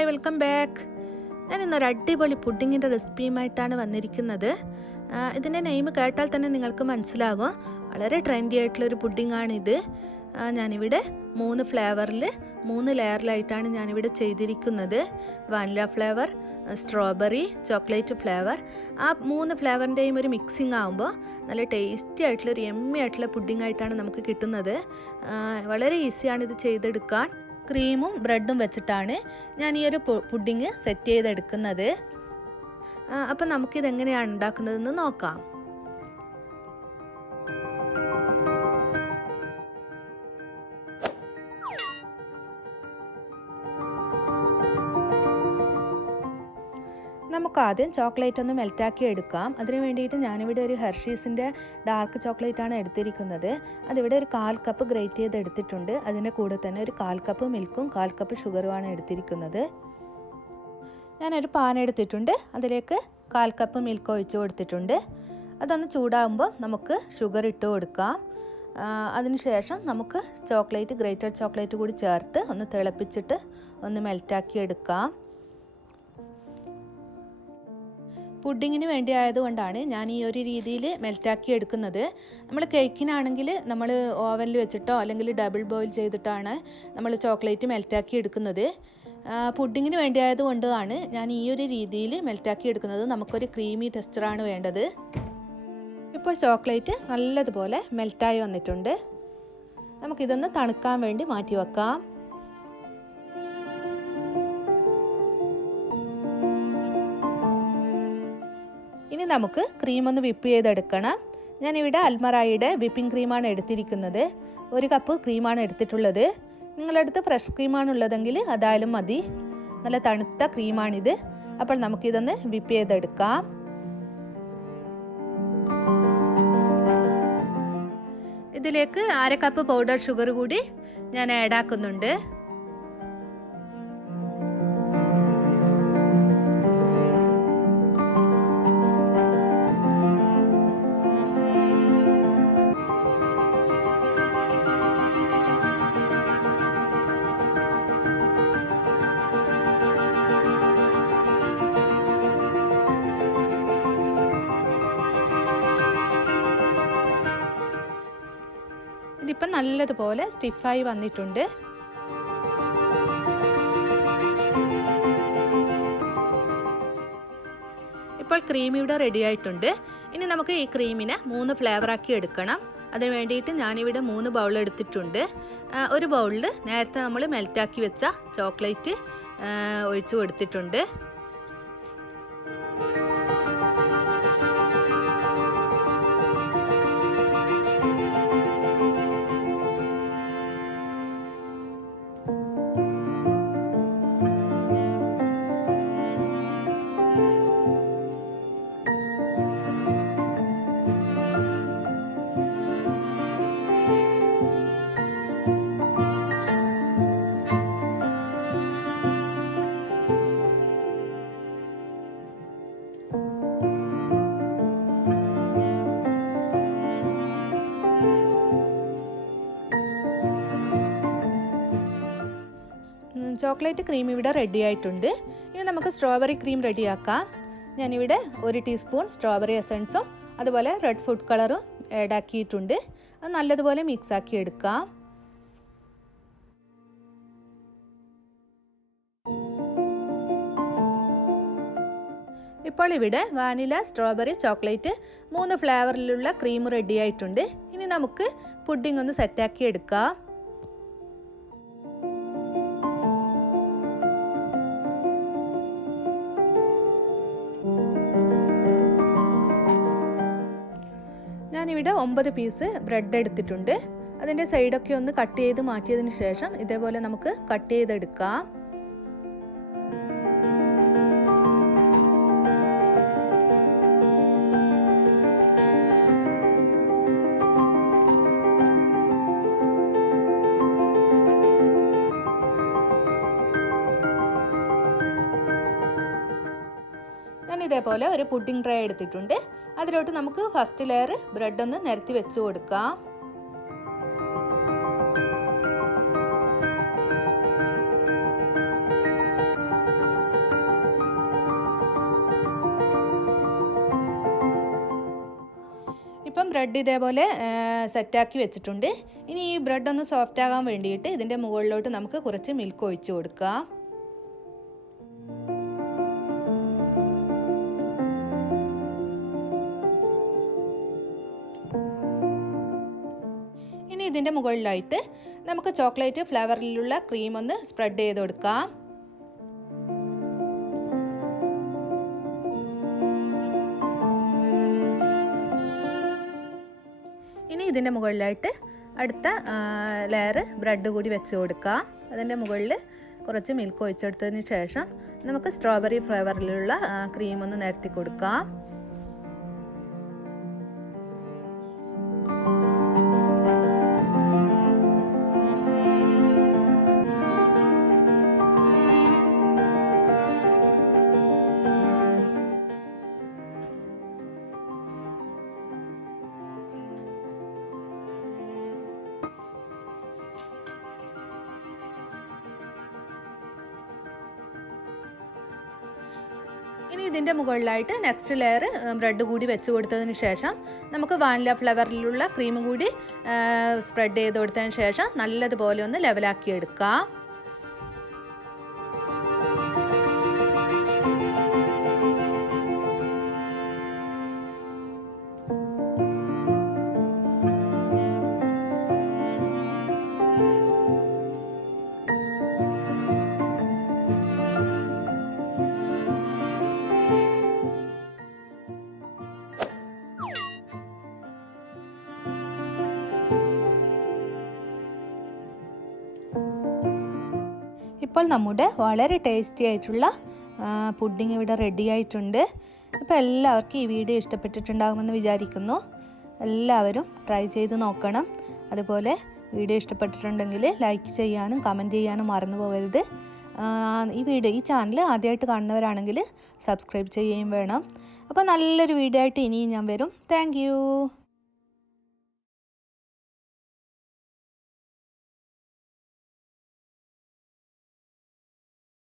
Hi, welcome back. ഞാൻ ഇന്നൊരു അടിപൊളി പുഡിങ്ങിൻ്റെ റെസിപ്പിയുമായിട്ടാണ് വന്നിരിക്കുന്നത്. ഇതിൻ്റെ നെയിം കേട്ടാൽ തന്നെ നിങ്ങൾക്ക് മനസ്സിലാകും, വളരെ ട്രെൻഡി ആയിട്ടുള്ളൊരു പുഡിങ്ങാണിത്. ഞാനിവിടെ 3 ഫ്ലേവറിൽ 3 ലെയറിലായിട്ടാണ് ഞാനിവിടെ ചെയ്തിരിക്കുന്നത്. Vanilla flavour, strawberry, chocolate flavour. ആ 3 ഫ്ലേവറിൻ്റെയും ഒരു മിക്സിംഗ് ആകുമ്പോൾ നല്ല ടേസ്റ്റി ആയിട്ടുള്ളൊരു യമ്മി ആയിട്ടുള്ള പുഡിങ്ങായിട്ടാണ് നമുക്ക് കിട്ടുന്നത്. വളരെ ഈസിയാണ് ഇത് ചെയ്തെടുക്കാൻ. ക്രീമും ബ്രെഡും വെച്ചിട്ടാണ് ഞാൻ ഈ ഒരു പുഡിങ് സെറ്റ് ചെയ്തെടുക്കുന്നത്. അപ്പം നമുക്കിതെങ്ങനെയാണ് ഉണ്ടാക്കുന്നതെന്ന് നോക്കാം. നമുക്കാദ്യം ചോക്ലേറ്റ് ഒന്ന് മെൽറ്റാക്കി എടുക്കാം. അതിന് വേണ്ടിയിട്ട് ഞാനിവിടെ ഒരു ഹെർഷീസിൻ്റെ ഡാർക്ക് ചോക്ലേറ്റാണ് എടുത്തിരിക്കുന്നത്. അതിവിടെ ഒരു 1/4 കപ്പ് ഗ്രേറ്റ് ചെയ്ത് എടുത്തിട്ടുണ്ട്. അതിൻ്റെ കൂടെ തന്നെ ഒരു 1/4 കപ്പ് മിൽക്കും 1/4 കപ്പ് ഷുഗറുമാണ് എടുത്തിരിക്കുന്നത്. ഞാനൊരു പാൻ എടുത്തിട്ടുണ്ട്. അതിലേക്ക് 1/4 കപ്പ് മിൽക്ക് ഒഴിച്ച് കൊടുത്തിട്ടുണ്ട്. അതൊന്ന് ചൂടാകുമ്പോൾ നമുക്ക് ഷുഗർ ഇട്ട് കൊടുക്കാം. അതിനുശേഷം നമുക്ക് ഗ്രേറ്റഡ് ചോക്ലേറ്റ് കൂടി ചേർത്ത് ഒന്ന് തിളപ്പിച്ചിട്ട് ഒന്ന് മെൽറ്റാക്കി എടുക്കാം. പുഡിങ്ങിന് വേണ്ടി ആയതുകൊണ്ടാണ് ഞാൻ ഈ ഒരു രീതിയിൽ മെൽറ്റാക്കി എടുക്കുന്നത്. നമ്മൾ കേക്കിനാണെങ്കിൽ നമ്മൾ ഓവനിൽ വെച്ചിട്ടോ അല്ലെങ്കിൽ ഡബിൾ ബോയിൽ ചെയ്തിട്ടാണ് നമ്മൾ ചോക്ലേറ്റ് മെൽറ്റാക്കി എടുക്കുന്നത്. പുഡിങ്ങിന് വേണ്ടി ആയതുകൊണ്ടാണ് ഞാൻ ഈ ഒരു രീതിയിൽ മെൽറ്റാക്കി എടുക്കുന്നത്. നമുക്കൊരു ക്രീമി ടെക്സ്ചറാണ് വേണ്ടത്. ഇപ്പോൾ ചോക്ലേറ്റ് നല്ലതുപോലെ മെൽറ്റായി വന്നിട്ടുണ്ട്. നമുക്കിതൊന്ന് തണുക്കാൻ വേണ്ടി മാറ്റി വെക്കാം. ഇനി നമുക്ക് ക്രീം ഒന്ന് വിപ്പ് ചെയ്തെടുക്കണം. ഞാനിവിടെ അൽമറായിയുടെ വിപ്പിംഗ് ക്രീമാണ് എടുത്തിരിക്കുന്നത്. 1 കപ്പ് ക്രീമാണ് എടുത്തിട്ടുള്ളത്. നിങ്ങളുടെ അടുത്ത് ഫ്രഷ് ക്രീമാണ് ഉള്ളതെങ്കിൽ അതായാലും മതി. നല്ല തണുത്ത ക്രീമാണിത്. അപ്പോൾ നമുക്കിതൊന്ന് വിപ്പ് ചെയ്തെടുക്കാം. ഇതിലേക്ക് 1/2 കപ്പ് പൗഡർ ഷുഗർ കൂടി ഞാൻ ആഡ് ആക്കുന്നുണ്ട്. ഇതിപ്പം നല്ലതുപോലെ സ്റ്റിഫായി വന്നിട്ടുണ്ട്. ഇപ്പോൾ ക്രീം ഇവിടെ റെഡി ആയിട്ടുണ്ട്. ഇനി നമുക്ക് ഈ ക്രീമിനെ 3 ഫ്ലേവറാക്കി എടുക്കണം. അതിന് വേണ്ടിയിട്ട് ഞാനിവിടെ 3 ബൗൾ എടുത്തിട്ടുണ്ട്. ഒരു ബൗളിൽ നേരത്തെ നമ്മൾ മെൽറ്റാക്കി വെച്ച ചോക്ലേറ്റ് ഒഴിച്ചു കൊടുത്തിട്ടുണ്ട്. ചോക്ലേറ്റ് ക്രീം ഇവിടെ റെഡി ആയിട്ടുണ്ട്. ഇനി നമുക്ക് സ്ട്രോബെറി ക്രീം റെഡിയാക്കാം. ഞാനിവിടെ 1 ടീസ്പൂൺ സ്ട്രോബെറി എസൻസും അതുപോലെ റെഡ് ഫുഡ് കളറും ആഡ് ആക്കിയിട്ടുണ്ട്. അത് നല്ലതുപോലെ മിക്സ് ആക്കി എടുക്കാം. ഇപ്പോൾ ഇവിടെ വാനില, സ്ട്രോബെറി, ചോക്ലേറ്റ് 3 ഫ്ലേവറിലുള്ള ക്രീം റെഡി ആയിട്ടുണ്ട്. ഇനി നമുക്ക് പുഡിംഗ് ഒന്ന് സെറ്റാക്കി എടുക്കാം. ഞാനിവിടെ 9 പീസ് ബ്രെഡ് എടുത്തിട്ടുണ്ട്. അതിൻ്റെ സൈഡൊക്കെ ഒന്ന് കട്ട് ചെയ്ത് മാറ്റിയതിന് ശേഷം ഇതേപോലെ നമുക്ക് കട്ട് ചെയ്തെടുക്കാം. ഞാൻ ഇതേപോലെ ഒരു പുഡിംഗ് ട്രേ എടുത്തിട്ടുണ്ട്. അതിലോട്ട് നമുക്ക് ഫസ്റ്റ് ലെയർ ബ്രെഡ് ഒന്ന് നിരത്തി വെച്ച് കൊടുക്കാം. ബ്രെഡ് ഇതേപോലെ സെറ്റാക്കി വെച്ചിട്ടുണ്ട്. ഇനി ഈ ബ്രെഡ് ഒന്ന് സോഫ്റ്റ് ആകാൻ വേണ്ടിയിട്ട് ഇതിൻ്റെ മുകളിലോട്ട് നമുക്ക് കുറച്ച് മിൽക്ക് ഒഴിച്ച് കൊടുക്കാം. ഇനി ഇതിൻ്റെ മുകളിലായിട്ട് നമുക്ക് ചോക്ലേറ്റ് ഫ്ലേവറിലുള്ള ക്രീം ഒന്ന് സ്പ്രെഡ് ചെയ്ത് കൊടുക്കാം. ഇനി ഇതിൻ്റെ മുകളിലായിട്ട് അടുത്ത ലെയർ ബ്രെഡ് കൂടി വെച്ച് കൊടുക്കാം. അതിൻ്റെ മുകളിൽ കുറച്ച് മിൽക്ക് ഒഴിച്ചെടുത്തതിന് ശേഷം നമുക്ക് സ്ട്രോബെറി ഫ്ലേവറിലുള്ള ക്രീം ഒന്ന് നിരത്തി കൊടുക്കാം. ഇനി ഇതിൻ്റെ മുകളിലായിട്ട് നെക്സ്റ്റ് ലെയർ ബ്രെഡ് കൂടി വെച്ച് കൊടുത്തതിന് ശേഷം നമുക്ക് വാനില ഫ്ലേവറിലുള്ള ക്രീം കൂടി സ്പ്രെഡ് ചെയ്ത് കൊടുത്തതിന് ശേഷം നല്ലതുപോലെ ഒന്ന് ലെവലാക്കി എടുക്കാം. ഇപ്പോൾ നമ്മുടെ വളരെ ടേസ്റ്റി ആയിട്ടുള്ള പുഡിംഗ് ഇവിടെ റെഡി ആയിട്ടുണ്ട്. അപ്പോൾ എല്ലാവർക്കും ഈ വീഡിയോ ഇഷ്ടപ്പെട്ടിട്ടുണ്ടാകുമെന്ന് വിചാരിക്കുന്നു. എല്ലാവരും ട്രൈ ചെയ്ത് നോക്കണം. അതുപോലെ വീഡിയോ ഇഷ്ടപ്പെട്ടിട്ടുണ്ടെങ്കിൽ ലൈക്ക് ചെയ്യാനും കമൻറ്റ് ചെയ്യാനും മറന്നു പോകരുത്. ഈ ചാനൽ ആദ്യമായിട്ട് കാണുന്നവരാണെങ്കിൽ സബ്സ്ക്രൈബ് ചെയ്യുകയും വേണം. അപ്പോൾ നല്ലൊരു വീഡിയോ ആയിട്ട് ഇനിയും ഞാൻ വരും. താങ്ക്